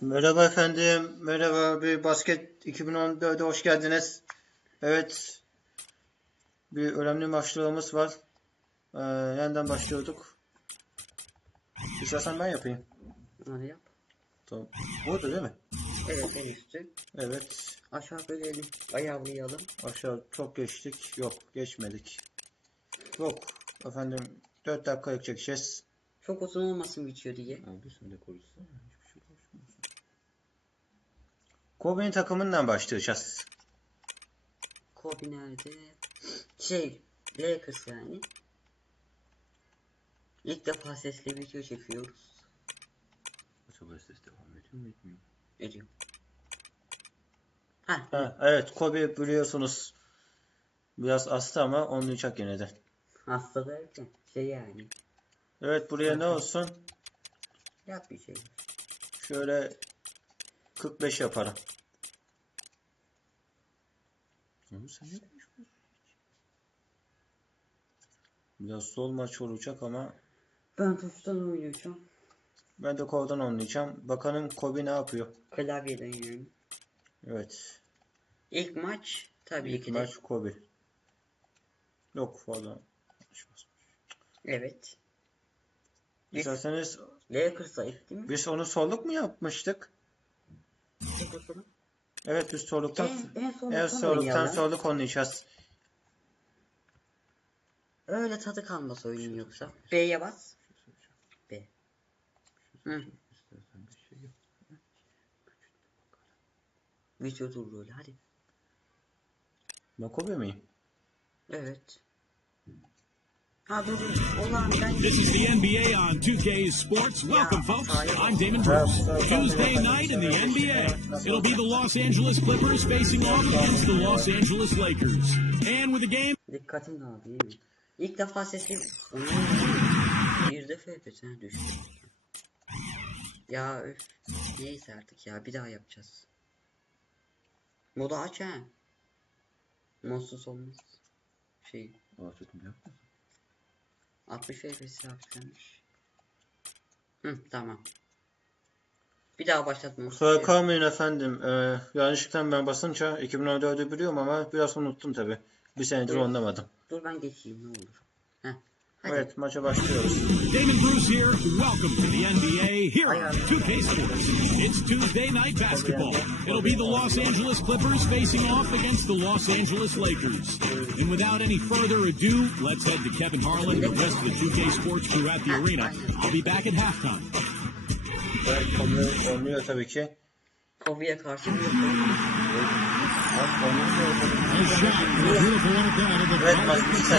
Merhaba efendim, merhaba. Bir basket 2014'e hoş geldiniz. Evet, bir önemli maçlarımız var. Yeniden başlıyorduk. İstersen ben yapayım. Hadi yap. Tamam. Burada değil mi? Evet, en üstü. Evet. Aşağı bölelim. Ayarlayalım. Aşağı çok geçtik. Yok, geçmedik. Yok. Efendim 4 dakika çekeceğiz. Çok uzun olmasın bitiyor diye. Abi sen de konuşsana. Hiçbir şey konuşmuyorsun. Kobe'nin takımından başlayacağız. Kobe nerede? Lakers yani. İlk defa sesli video çekiyoruz. Acaba ses devam ediyor mu etmiyor mu? Ediyor. Evet, Kobe biliyorsunuz biraz hasta ama oynayacak yine de. Hasta derken yani. Evet, buraya ne olsun? Yap bir şey. Şöyle 45 yaparım. Abi sen ne konuşuyorsun? Biraz sol maç olacak ama Ben tuştan oynayacağım. ben de koldan oynayacağım. Bakalım Kobe ne yapıyor? Klavyeden yani. Evet. İlk maç tabii İlk ki maç de. Kobe. Yok falan. Evet. İsterseniz Lakers'a gitti mi? biz onu solluk mu yapmıştık? Evet, biz solluktan En solluktan solluk oynayacağız. Öyle tadı kalmaz oyunun yoksa. B'ye bas. B. Hı. İstersen bir şey yap. Video dur böyle hadi. Ben Kobe miyim? Evet. Ha dur. Ulan ben... This is the NBA on 2K Sports. Welcome, folks. I'm Damon Bruce. Tuesday night in the NBA. It'll be the Los Angeles Clippers facing off against the Los Angeles Lakers. And with the game... Dikkatim dağıldı değil mi? İlk defa sesli... Bir de FPS düştü. Ya öf. Neyse artık ya bir daha yapacağız. Modu aç ha. Modsuz olmaz. Aa çekim yapma. 60 FPS hafiflemiş. Tamam. Bir daha başlatmamız. Kusura kalmayın efendim. Yanlışlıkla ben basınca 2014'ü biliyorum ama biraz unuttum tabi. Bir senedir oynamadım. Dur ben geçeyim ne olur. Hadi. Evet, maça başlıyoruz. Damon Bruce here. Welcome to the NBA here on 2K Sports. It's Tuesday night basketball. It'll be the Los Angeles Clippers facing off against the Los Angeles Lakers. And without any further ado, let's head to Kevin Harlan and the rest of the 2K Sports crew at the arena. I'll be back at halftime. Evet, Kobe oynuyor tabii ki. Kobe'ye karşı bir Evet, maç bitti.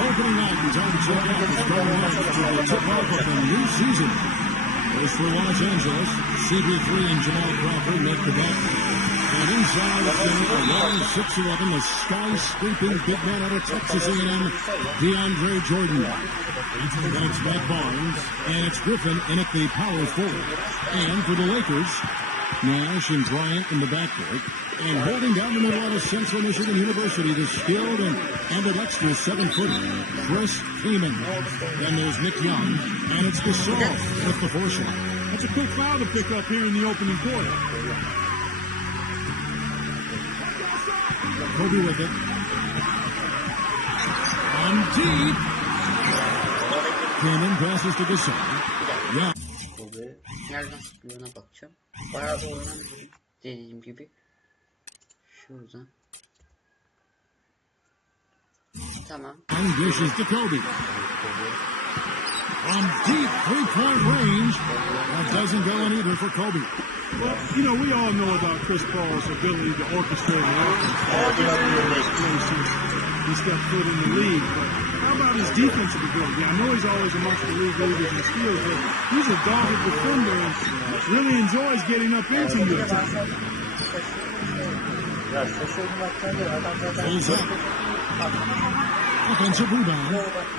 Opening night in time to check out is going on to tip off of the new season. As for Los Angeles, CB3 and Jamal Crawford make the bet. And inside the a long 6'11", the skyscraping big man out of Texas A&M, DeAndre Jordan. Then it's Matt Barnes, and it's Griffin in at the power forward. And for the Lakers, Nash and Bryant in the backcourt. And holding down the middle out of Central Michigan University, the skilled and ambidextrous 7-footer, Chris Freeman. Then there's Nick Young, and it's Gasol with the forcing. That's a quick foul to pick up here in the opening quarter. Kobe with it. On deep. Cannon passes to Gasol. Yeah. Kobe. nereden sıkılığına bakacağım. Bayağı da oynamış dediğim gibi. Şuradan. Tamam. And dishes to Kobe. From deep three-point range, that doesn't go in either for Kobe. Well, you know, we all know about Chris Paul's ability to orchestrate an offense since he stepped foot in the league. But how about his defensive ability? I know he's always amongst the league leaders in steals, but he's a dogged defender and really enjoys getting up into your team. Pulls up. Offensive rebound.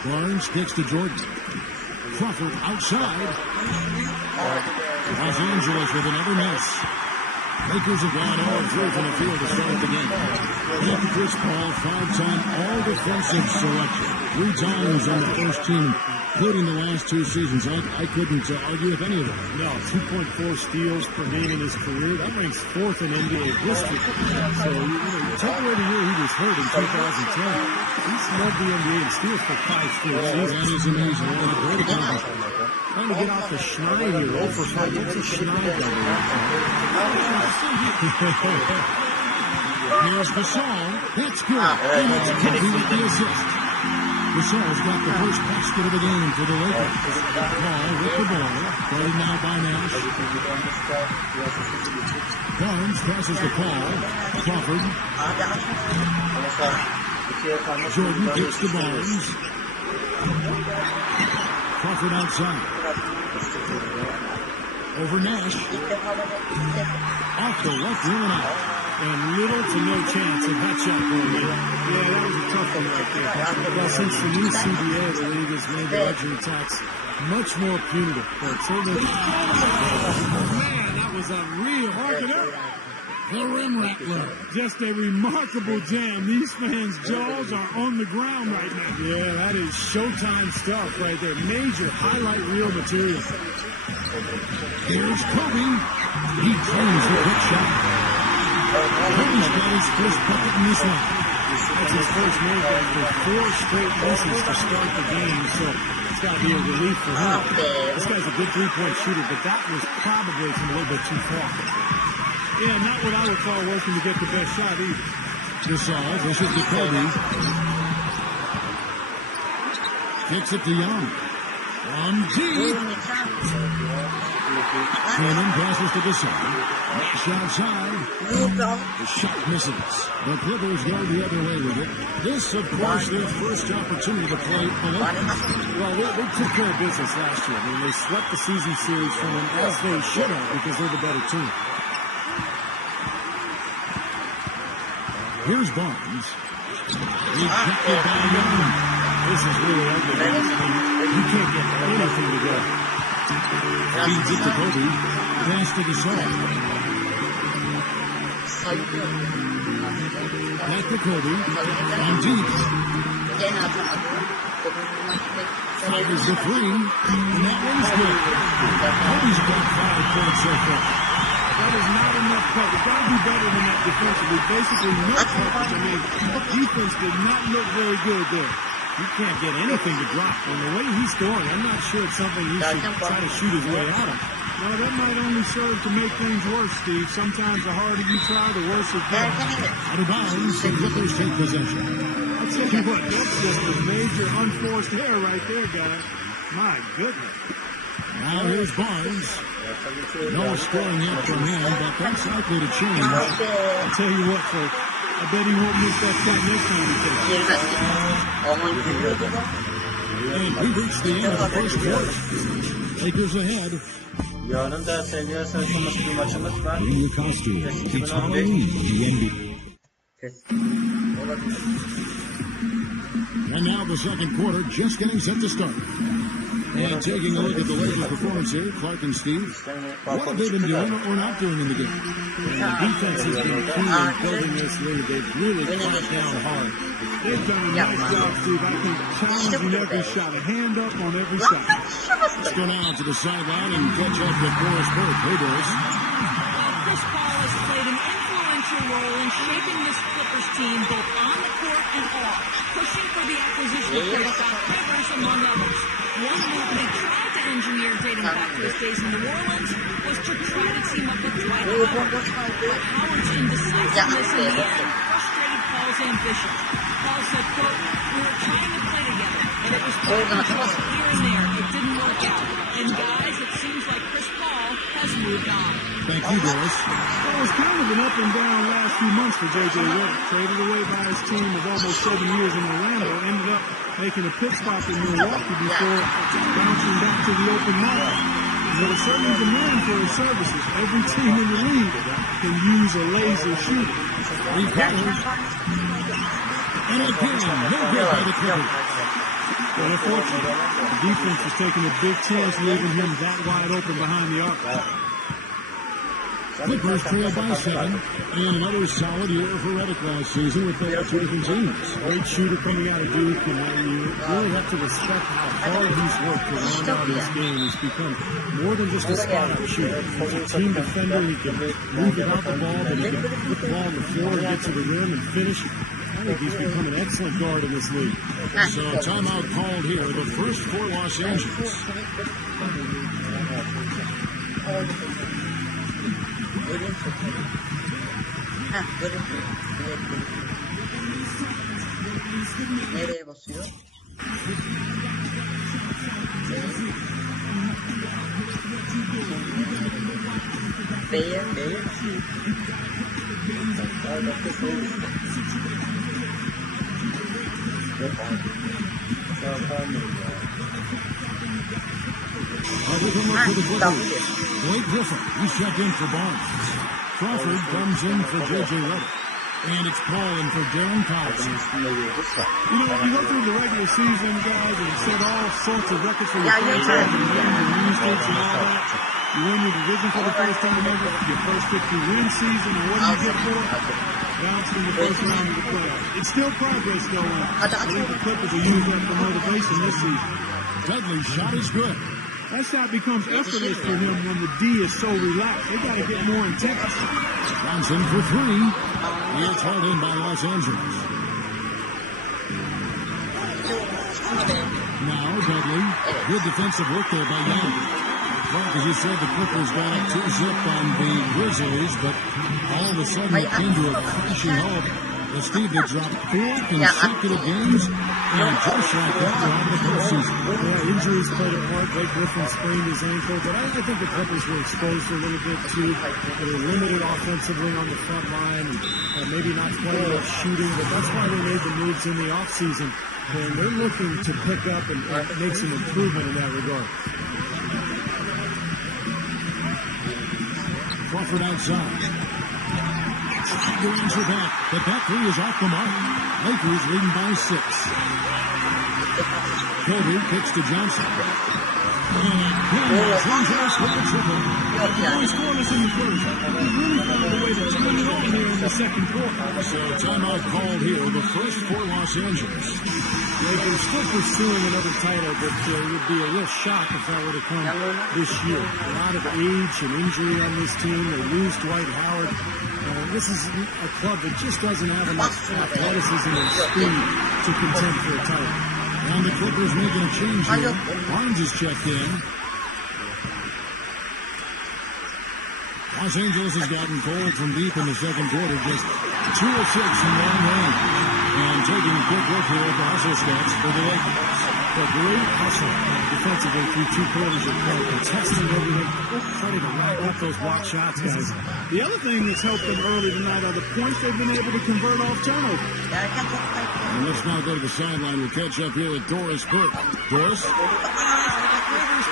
Barnes kicks to Jordan. Crawford outside. Los Angeles with another miss. Lakers have gone all through from the field to start the game. After Chris Paul, 5-time all-defensive selection. 3 times on the first team, including the last 2 seasons. I couldn't argue with any of them. No, 2.4 steals per game in his career. That ranks 4th in NBA history. So, you take away the year he was hurt in 2010. He's led the NBA in steals for 5 straight seasons. That is amazing. What a great accomplishment. Trying to get off the schneid here. 0 for 5. What's a schneid double? Here's Gasol. That's good. And it's Kobe with the assist. Gasol's got the first basket of the game for the Lakers. Paul with the ball. Played now by Nash. Barnes passes the Paul. Crawford. Jordan gets the Barnes. Crawford outside. Over Nash. Off the left wing and out. And little to no chance of hot shot going in. Yeah, that was a tough one right there. Well, since the new CBA of the league has made the luxury tax much more punitive. But certainly, man, that was unreal. Mark it up. The rim rattler. Just a remarkable jam. These fans' jaws are on the ground right now. Yeah, that is Showtime stuff right there. Major highlight reel material. Here's Kobe. He claims the quick shot. Kobe's got his first bucket in this one. That's his first make after 4 straight misses to start the game, so it's got to be a relief for him. This guy's a good 3-point shooter, but that was probably from a little bit too far. Yeah, not what I would call working to get the best shot either. Gasol pushes to Kobe. Kicks it to Young. From deep. Cannon passes to Gasol. Nash outside. The shot misses. The Clippers go the other way with it. This, of course, their first opportunity to play Olympics. Well, they took care of business last year. I mean, they swept the season series from them as they should have because they're the better team. Here's Barnes. Rejected by Young. This is really ugly. You can't get anything to go. Feeds it to Kobe. Pass to Gasol. Back to Kobe. On deep. Fires the 3. And that one's good. Kobe's got 5 points so far. That is not enough coverage. Got to be better than that defensively. Basically, no coverage. I mean, defense did not look very good there. He can't get anything to drop. And the way he's throwing, I'm not sure it's something he should try to shoot his way out of. Well, that might only serve to make things worse, Steve. Sometimes the harder you try, the worse it gets. Out of bounds, the Clippers take possession. I'll tell you what, that's just a major unforced error right there, guys. My goodness. Now here's Barnes. No scoring yet from him, but that's likely to change. I'll tell you what, folks. I bet he won't miss that shot next time he takes it. And we've reached the end of the first quarter. Lakers ahead. Yarın da sevgili sırasında bir maçımız var. In your costume, it's Halloween in the NBA. And now the second quarter just getting set to start. And taking a look at the Lakers' performance here, Clark and Steve, what have they been doing or not doing in the game? And the defense has been key in building this lead. They've really cracked down hard. They've done a nice job, Steve. I think challenging every shot, a hand up on every shot. Let's go now to the sideline and catch up with Boris Burke. Hey, Boris. Chris Paul has played an influential role in shaping this Clippers team both on the court and off, pushing for the acquisition of Chris Rivers, among others. One move they tried to engineer dating back to his days in New Orleans was to try to team up with Dwight Howard. But Howard's indecisiveness in the end frustrated Paul's ambitions. Paul said, quote, "We were trying to play together, and it was here and there. It didn't work out. And guys, it seems like Chris Paul has moved on." Thank you, Boris. Well, it was kind of an up and down last few months for J.J. Redick. Traded away by his team of almost 7 years in Orlando. Ended up making a pit stop in Milwaukee before bouncing back to the open market. There's a certain demand for his services. Every team in the league can use a laser shooter. And again, no good by the Clippers. But unfortunately, the defense is taking a big chance leaving him that wide open behind the arc. Clippers trail by 7, and another solid year for Reddick last season with their chosen teams. Great shooter coming out of Duke, and you really have to respect how hard he's worked to round out his game. He's become more than just a spot-up shooter. He's a team defender. He can move without the ball, but he can put the ball on the floor, get to the rim, and finish. I think he's become an excellent guard in this league. So timeout called here, the first for Los Angeles. Nereye basıyor? B'ye. Blake Griffin, he's checked in for Barnes. Crawford comes in for J.J. Reddick. And it's Paul in for Darren Collison. You know, you go through the regular season, guys, and set all sorts of records for your Yeah, franchise, and win states and all that. You win your division for the first time ever, your first 50-win season, and what do you get for it? Bounced in the first round of the playoffs. It's still progress, though, and I think the Clippers will use that for motivation this season. Dudley's shot is good. That shot becomes effortless for him when the D is so relaxed. They got to get more intense. Johnson for 3. It's held in by Los Angeles. Now Dudley. Good defensive work there by Young. Well, as you said, the Clippers got up 2-zip on the Grizzlies, but all of a sudden it came to a crashing halt. As Steve, they dropped 4 consecutive games, and just like that, they're out of the postseason. Yeah, injuries played a part. Blake Griffin sprained his ankle, but I think the Clippers were exposed a little bit too. They were limited offensively on the front line, and maybe not quite enough shooting, but that's why they made the moves in the offseason. And they're looking to pick up and make some improvement in that regard. Crawford outside. Durant's are back, but that 3 is off the mark. Lakers leading by 6. Kobe kicks to Johnson. And Los Angeles with the triple. Only scoreless in the first. They really found a way to turn it on here in the second quarter. So timeout called here, the first for Los Angeles. Lakers still pursuing another title, but it would be a real shock if that were to come this year. A lot of age and injury on this team. They lose Dwight Howard. This is a club that just doesn't have enough athleticism and speed to contend for a title. And the Clippers making a change here. Barnes is checked in. Los Angeles has gotten cold from deep in the second quarter, just 2 of 6 from long range. And taking a quick look here at the hustle stats for the Lakers. A great hustle defensively through 2 quarters of play, contesting everything, trying to rack up those block shots, guys. The other thing that's helped them early tonight are the points they've been able to convert off turnover. And let's now go to the sideline. We'll catch up here with Doris Burke. Doris? The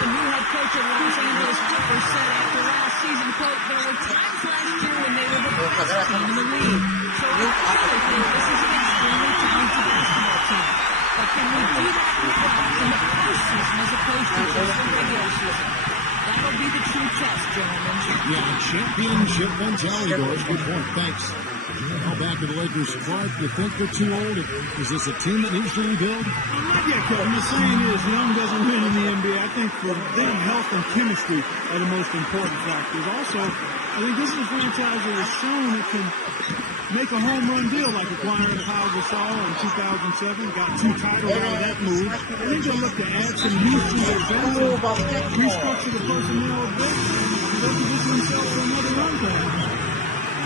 new head coach of Los Angeles Clippers said after last season, quote, there were times last year when they were the best team in the league. So I clearly think this is an extremely talented basketball team. But can we do that in the postseason as opposed to just the regular season? That'll be the true test, gentlemen. Yeah, championship mentality, Doris. Good point. Thanks. Now back to the Lakers. Clark, you think they're too old? Is this a team that needs to rebuild? Not yet, Kevin. The saying is, young doesn't win in the NBA. I think for them, health and chemistry are the most important factors. Also, I think this is a franchise that has shown it can make a home run deal like acquiring Pau Gasol in 2007. Got 2 titles out of that move. I think they'll look to add some youth to their bench and restructure the personnel a bit. They'll position themselves for another run pass.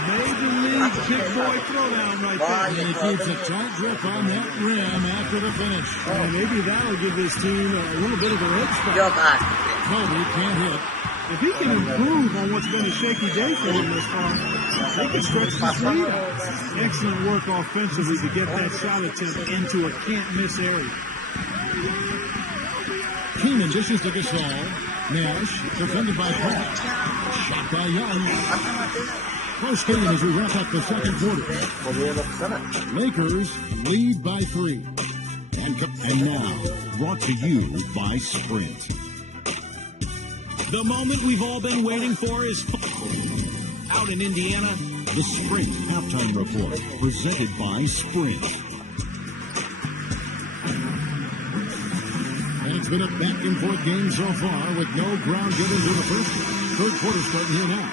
Major league big boy throwdown right there. And he keeps a tight grip on that rim after the finish. And maybe that'll give this team a little bit of a head start. Kobe can't hit. If he can improve on what's been a shaky day for him this far, they can stretch this lead out. Excellent work offensively to get that shot attempt into a can't-miss area. Keenan dishes to Gasol. Nash, defended by Paul. Shot by Young. Close game as we wrap up the second quarter. Lakers lead by 3. And now, brought to you by Sprint. The moment we've all been waiting for is out in Indiana? The Sprint Halftime Report, presented by Sprint. And it's been a back-and-forth game so far with no ground givers in the first. Third quarter starting here now.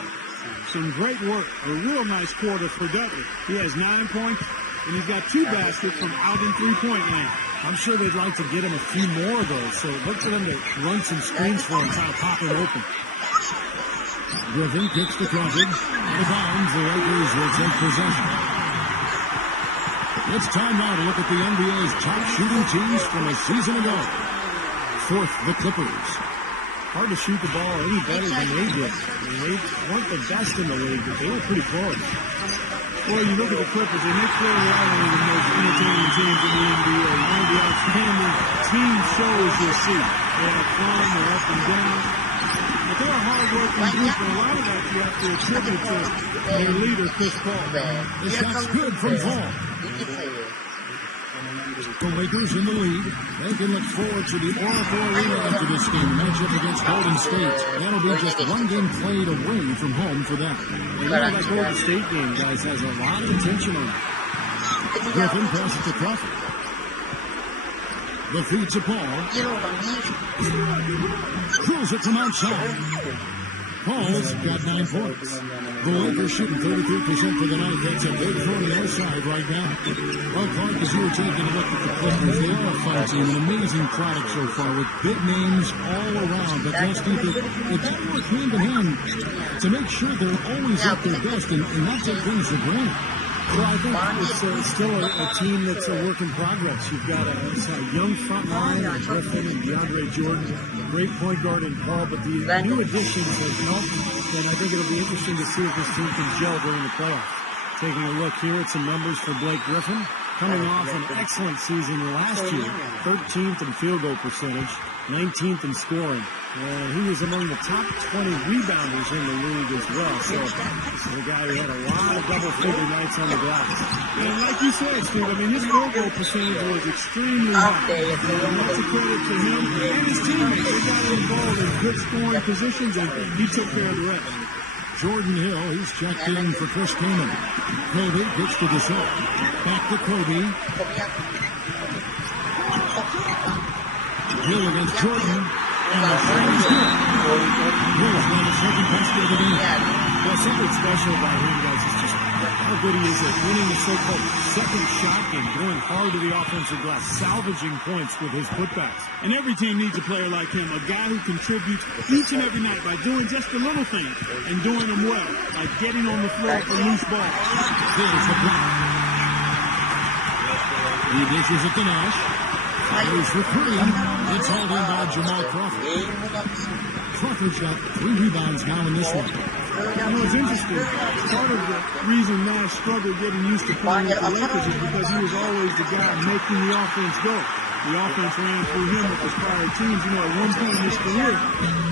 Some great work. A real nice quarter for Dudley. He has 9 points, and he's got 2 baskets from out in three-point land. I'm sure they'd like to get him a few more of those, so look for them to run some screens for him, try to pop him open. Griffin kicks to Crawford. Out of bounds, the Lakers will take possession. It's time now to look at the NBA's top shooting teams from a season ago. Fourth, the Clippers. Hard to shoot the ball any better than they did. I mean, they weren't the best in the league, but they were pretty close. Well, you look at the Clippers, and they clearly are one of the most entertaining teams in the NBA. One of the outstanding team shows you'll see. They have fun, they're up and down. But they're a hard-working group, and a lot of that you have to attribute to their leader, Chris Paul. This shot's good from Paul. The Lakers in the lead. They can look forward to the Oracle Arena after this game matchup against Golden State. That'll be just one game played away from home for them. And you know that Golden State game, guys, has a lot of attention on it. Griffin passes to Crawford. The feed to Paul. Throws it from outside. Paul's got 9 points. The Lakers shooting 33% for the night. That's a big throw on the other side right now. Well, Clark, as you were taking a look at the Clippers, they are a fun team, an amazing product so far with big names all around. But let's keep it, it's work hand in hand to make sure they're always at their best and not take things for granted. Well, I think it's still a team that's a work in progress. You've got a young front line, Griffin and DeAndre Jordan, great point guard in Paul, but the new additions have helped, and I think it'll be interesting to see if this team can gel during the playoffs. Taking a look here at some numbers for Blake Griffin, coming off an excellent season last year, 13th in field goal percentage, 19th in scoring. He was among the top 20 rebounders in the league as well. So this is a guy who had a lot of double-figure nights on the glass. And like you said, Steve, I mean, his field goal percentage was extremely high. Lots of credit to him and his teammates. They got involved in good scoring positions, and he took care of the rest. Jordan Hill, he's checked in for Chris Kaman. Kobe pitched to Gasol. Back to Kobe. Hill against Jordan. And the shot is good. Hill's got his second basket of the game. Well, something special about him, guys, is just how good he is at winning the so-called second shot game, going hard to the offensive glass, salvaging points with his putbacks. And every team needs a player like him, a guy who contributes each and every night by doing just the little things and doing them well, like getting on the floor for loose balls. Here's the block. He dishes it to Nash. Fires for three. It's hauled in by Jamal Crawford. Crawford's got 3 rebounds now in this one. You know, it's interesting. Part of the reason Nash struggled getting used to playing with the Lakers is because he was always the guy making the offense go. The offense ran through him with his prior teams. You know, at one point in his career,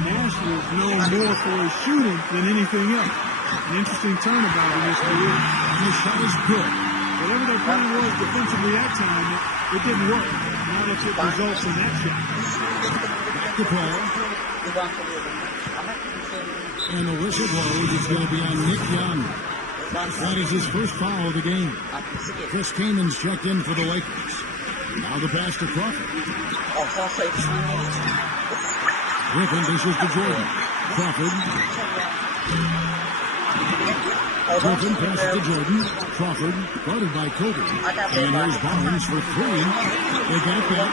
Nash was known more for his shooting than anything else. An interesting turnabout in his career. And the shot is good. Whatever their plan was defensively at time, it didn't work. Now let's get results in that shot. Back to Paul. And the whistle blows. It's going to be on Nick Young. That is his first foul of the game. Chris Kaman's checked in for the Lakers. Now the pass to Crawford. Griffin dishes to Jordan. Crawford. Griffin passes to Jordan. Crawford, guarded by Kobe. And there's Barnes for 3. They got that.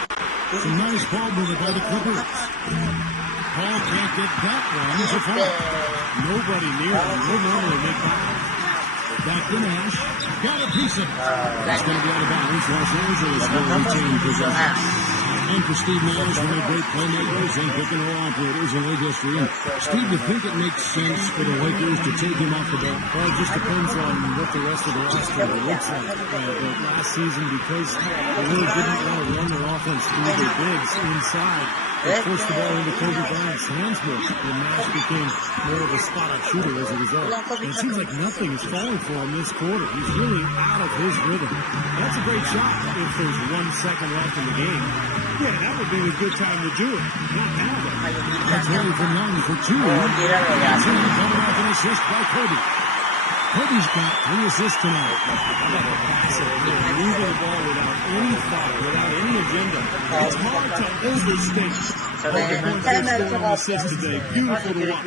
Some nice ball movement by the Clippers. Paul can't get that one. It's a foul. Nobody near him. He'll normally make that. Back to Nash. Got a piece of it. That's going to be out of bounds. Los Angeles will retain possession. And for Steve Nash, one of the great playmakers and pick-and-roll operators in league history. And Steve, do you think it makes sense for the Lakers to take him off the ball? Well, it just depends on what the rest of the roster looks like. But last season, because they really didn't want to run their offense through their bigs inside, they forced the ball into Kobe Bryant's hands more, and Nash became more of a spot-up shooter as a result. And it seems like nothing is falling for him this quarter. He's really out of his rhythm. That's a great shot if there's 1 second left in the game. Yeah, that would be a good time to do it. Not now, though. That's ready for Young for 2. That's coming off an assist by Kobe. Kobe's got 3 assists tonight. Moving the ball without any thought, without any agenda. It's hard to overstate. Assists today. Beautiful to watch.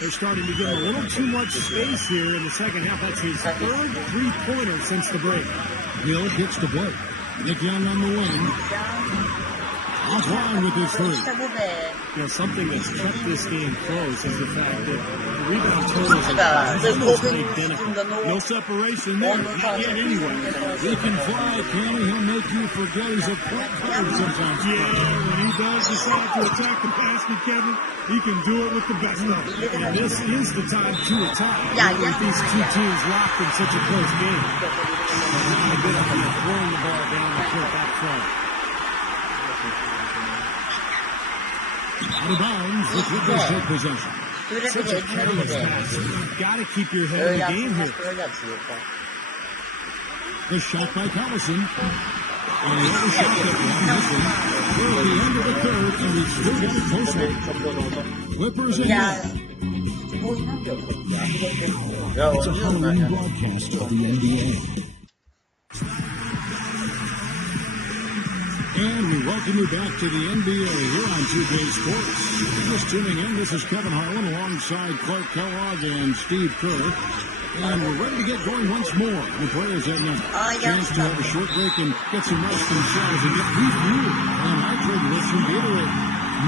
They're starting to give him a little too much space here in the second half. That's his 3rd 3-pointer since the break. Hill gets the break. Nick Young on the wing. Offline with his 3. Something that's kept this game close is the fact that the rebound totals are almost identical. No separation there, not yet anyway. He can fly, can he? He'll make you forget he's a point guard sometimes. Yeah, when he does decide to attack the basket, Kevin, he can do it with the best of them. And this is the time to attack. With these two teams locked in such a close game. A bit of throwing the ball down the court back front. Out of bounds, the Clippers take possession. Such a careless pass. You've got to keep your head in the game here. The shot by Collison. And the other shot that won this one. We're at the end of the 3rd, and we've still got a close one. Clippers ahead. It's a Halloween broadcast of the NBA. And we welcome you back to the NBA here on 2K Sports. If you're just tuning in, this is Kevin Harlan alongside Clark Kellogg and Steve Kerr. And we're ready to get going once more. The players having a chance to have a short break and get some rest themselves and get refueled on hydration with some Gatorade.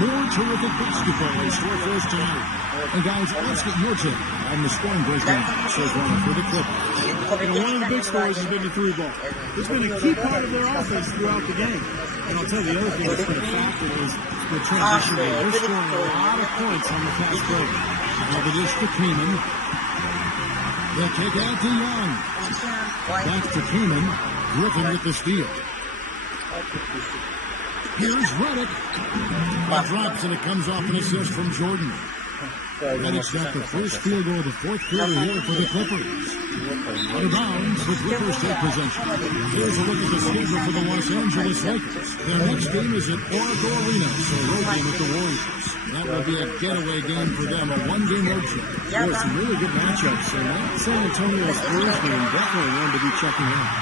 More terrific basketball in store for us tonight. And guys, let's get more to on the scoring breakdown. So far for the Clippers. One of the big stories has been the 3-ball. It's been a key part of their offense throughout the game. And I'll tell you the other thing that's been a factor is the transition game. They're scoring a lot of points on the fast break. Now the dish to Keenan. They'll take it out to Young. Back to Keenan. Griffin with the steal. Here's Reddick. It drops and it comes off an assist from Jordan. Reddick's got the first field goal of the 4th quarter here for the Clippers. Out of bounds, the Clippers take possession. Here's a look at the schedule for the Los Angeles Lakers. Their next game is at Oracle Arena, so road game with the Warriors. That will be a getaway game for them, a 1-game road trip. There's some really good matchups, and that San Antonio Spurs game definitely one to be checking out.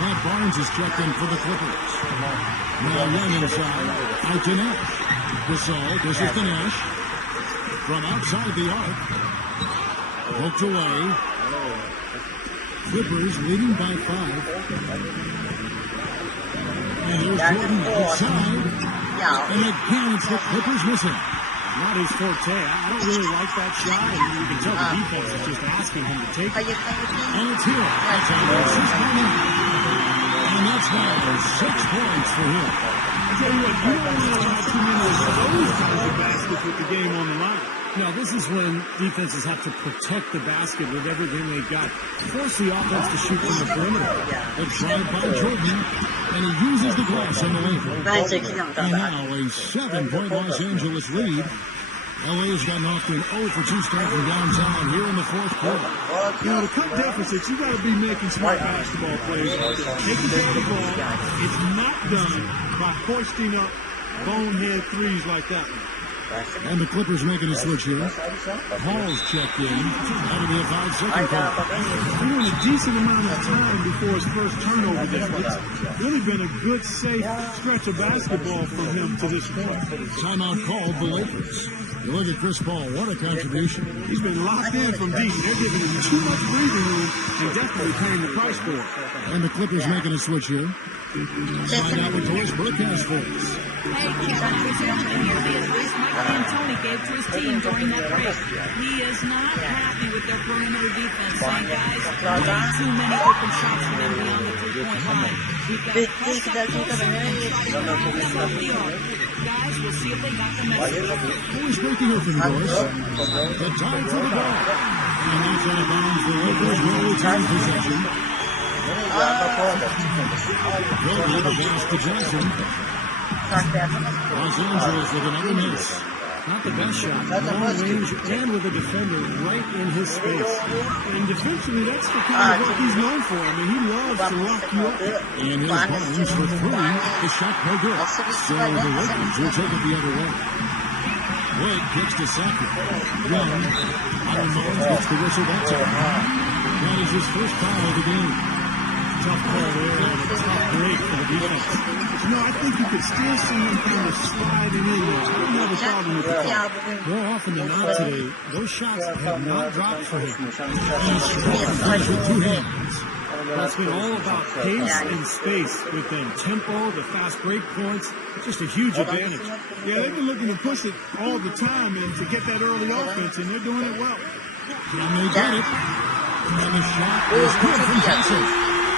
Matt Barnes is checked in for the Clippers. Now Young inside. Out to Nash. Gasol dishes to Nash. From outside the arc. Poked away. Clippers leading by 5. And there's Jordan outside. And again, it's the Clippers missing. Not his forte. I don't really like that shot, and you can tell the defense is just asking him to take it. And it's here. That's and that's now 6 points for him. I tell you what, you don't want to have too many of those kinds of baskets with the game on the line. Now, this is when defenses have to protect the basket with everything they've got. Force the offense to shoot from the perimeter. A drive by Jordan, and he uses the glass on the lane. And now a 7-point Los Angeles lead. LA's gotten off to an 0-for-2 start from downtown here in the 4th quarter. You know, to cut deficits, you got to be making smart basketball plays. Taking down the ball, it's not done by hoisting up bonehead threes like that one. And the Clippers making a switch here. Hall's checked in. That'll be a 5-second call. Doing a decent amount of time before his first turnover there. It's really been a good, safe stretch of basketball from him to this point. Timeout called the Lakers. You look at Chris Paul, what a contribution. He's been locked in from deep. They're giving him too much breathing room and definitely paying the price for it. And the Clippers making a switch here. Find out what Doris Burke has for us. Hey, here's the advice Mike D'Antoni gave to his team during that break. He is not happy with their perimeter defense, saying, guys, there's too many open shots for them beyond the 3-point line. We've got to press that close guys, we'll see if they got the message. Who's breaking open, Doris? The time for the ball. And that's out of bounds. The Lakers will return possession. Jordan, the pass to Johnson. Los Angeles with another miss. Not the best shot. Long range and with a defender right in his space. And defensively, that's the kind of work he's known for. I mean, he loves to lock you up. And here's Barnes for 3. The shot no good. So the Lakers will take it the other way. Wade kicks to second. Young, out of Barnes gets the whistle that time. That is his first foul of the game. Tough call there and a tough break for the defense. You know, I think you could still see him kind of sliding in there. I don't have a problem with the Ya call. bugün More often than not today, those shots have not dropped for him. He strikes with two hands. It's been all about pace and space with them. Tempo, the fast break points, just a huge advantage. Yeah, they've been looking to push it all the time and to get that early offense, and they're doing it well. And they get it. And the shot is good from Johnson.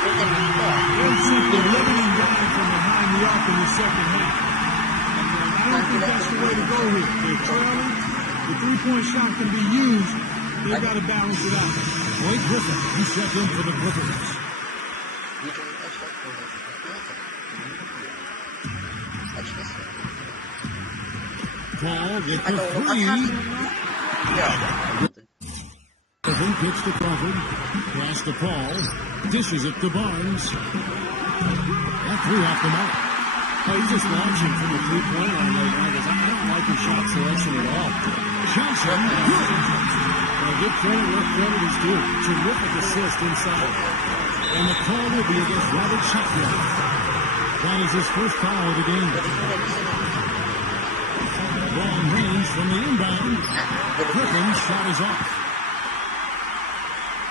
They'll seem to be letting down from behind the arc in the second half. I don't think that's the way to go here. They're trailing. The three-point shot can be used. They've got to balance it out. Blake Griffin, he checked in for the Clippers. Paul with the three. Griffin kicks to Crawford. Pass to Paul. Dishes it to Barnes. That three off the mark. Oh, he's just launching from the three-point line right now because I don't like his shot selection at all. Johnson, good. Well, give credit where credit is due. Terrific assist inside. And the call will be against Robert Shotfield. That is his first foul of the game. Long range from the inbound. Griffin's shot is off.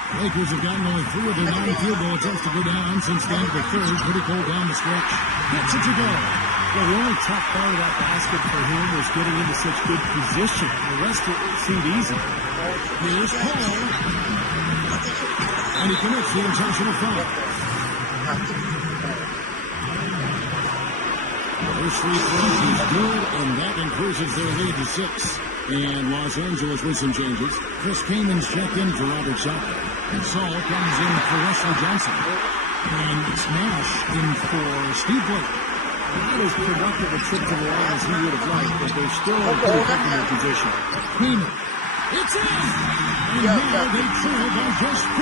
Lakers have gotten only 3 of their 9 field goal attempts to go down since the end of the third. Pretty cold down the stretch. Gets it to go. Well, the only tough part of that basket for him was getting into such good position. The rest of it seemed easy. Here's Paul. And he commits the intentional foul. First free throw is good, and that increases their lead to 6. And Los Angeles with some changes. Chris Kaman's checked in for Robert Sacco. And Saul comes in for Wesley Johnson. And Smash in for Steve Blake. Not as productive a trip to the line as he would have liked, but they're still in a pretty comfortable position. Kaman. It's in! And now they trail by just 4.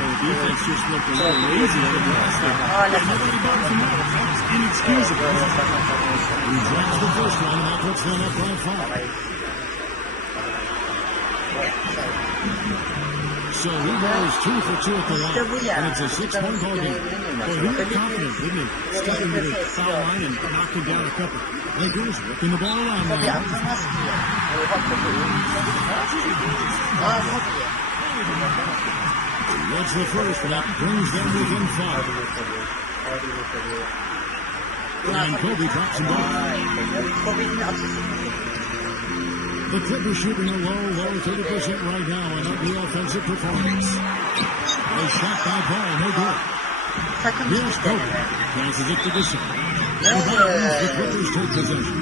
The defense just looked a little lazy on the glass there. Nobody got from that. That's inexcusable. He drops the first one, and that puts them up by 5. So he goes 2 for 2 at the line, and it's a 6-point ball game. Well, he looked confident, didn't he? Stepping to the foul line and knocking down a couple. Lakers working the ball around now. That's the first, and that brings them within 5. And Kobe drops him back. The Clippers shooting a low 30% right now in the offensive performance. A shot by Paul, no good. Here's Kobe. Passes it to the side. The Clippers take possession.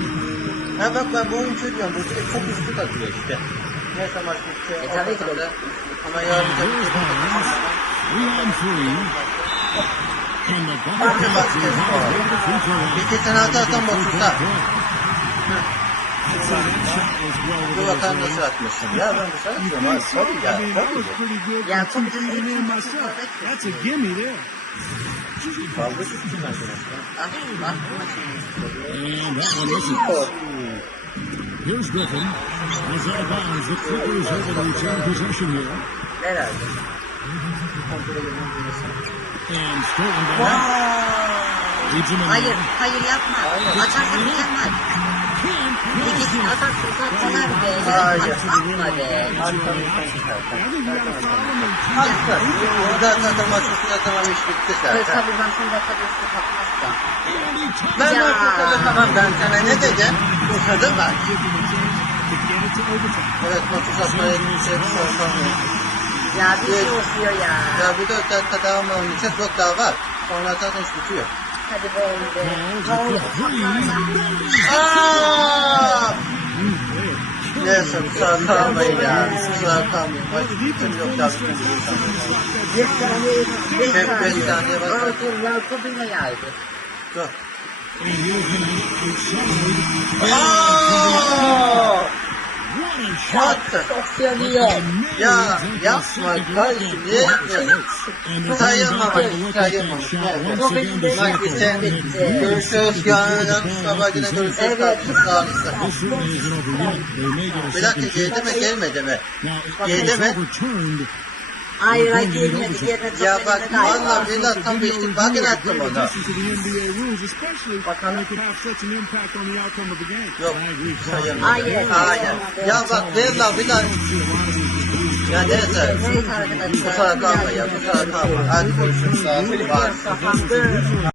Ha bak ben bu oyuncu diyorum. Bu direkt çok üstü takıyor işte. Neyse maç bitti. Tabii ki de. Ama yarın Here's Barnes. 3-on-3. And the Bakın bak. Bir tane atarsan bozulsa. Bu vatan nasıl atmışsın? Ya ben dışarı atıyorum abi. Tabii ya. That was pretty good. Yeah, Continuing in myself. That's a gimme there. Fazla tuttum ben sana. And that one misses. Here's Griffin. As out of bounds, the Clippers able to return possession here. Herhalde. And stolen by leads him in Hayır, there. hayır yapma. Açarsan mükemmel. Dikişin atarsın satsalar be. Hayır. Atma be. Burada zaten maç üstüne tamam iş bitti zaten. Tabii ben son dakika üstü kapmazsam. Ben maç tamam ben sana ne dedim? Uzadı mı? Evet maç uzatmaya gidecek. Ya bir şey oluyor ya. Ya bir 4 dakika daha mı oynayacak? Yok daha var. Sonra zaten iş bitiyor. Hadi be oğlum be. Ne olur. Aaa! Neyse kusura kalmayın ya. Kusura kalmayın. Maç bitim yok ya. 5 saniye var. Dur Yakup yine yaydı. Dur. Attı. Çok seviyor. Ya yapma kardeşim. Niye yapmıyorsun? Sayılmamış. Sayılmamış. Bak işte görüşürüz. Yarın sabah yine görüşürüz. Evet. Sağ olasın. Bir dakika geldi mi gelmedi mi? Geldi mi? Hayır, hayır, girmedi, girmedi. Ya bak valla biraz tam beşlik bakın attım onu. Listen to the NBA rules, especially when it could have such an impact on the outcome of the game. Yok. Hayır. Hayır. Ya bak valla biraz. Ya neyse. Neyse arkadaşlar. Bu tarafa kalma ya. Bu tarafa kalma. Hadi görüşürüz. Sağ olun. Var. Kapandı.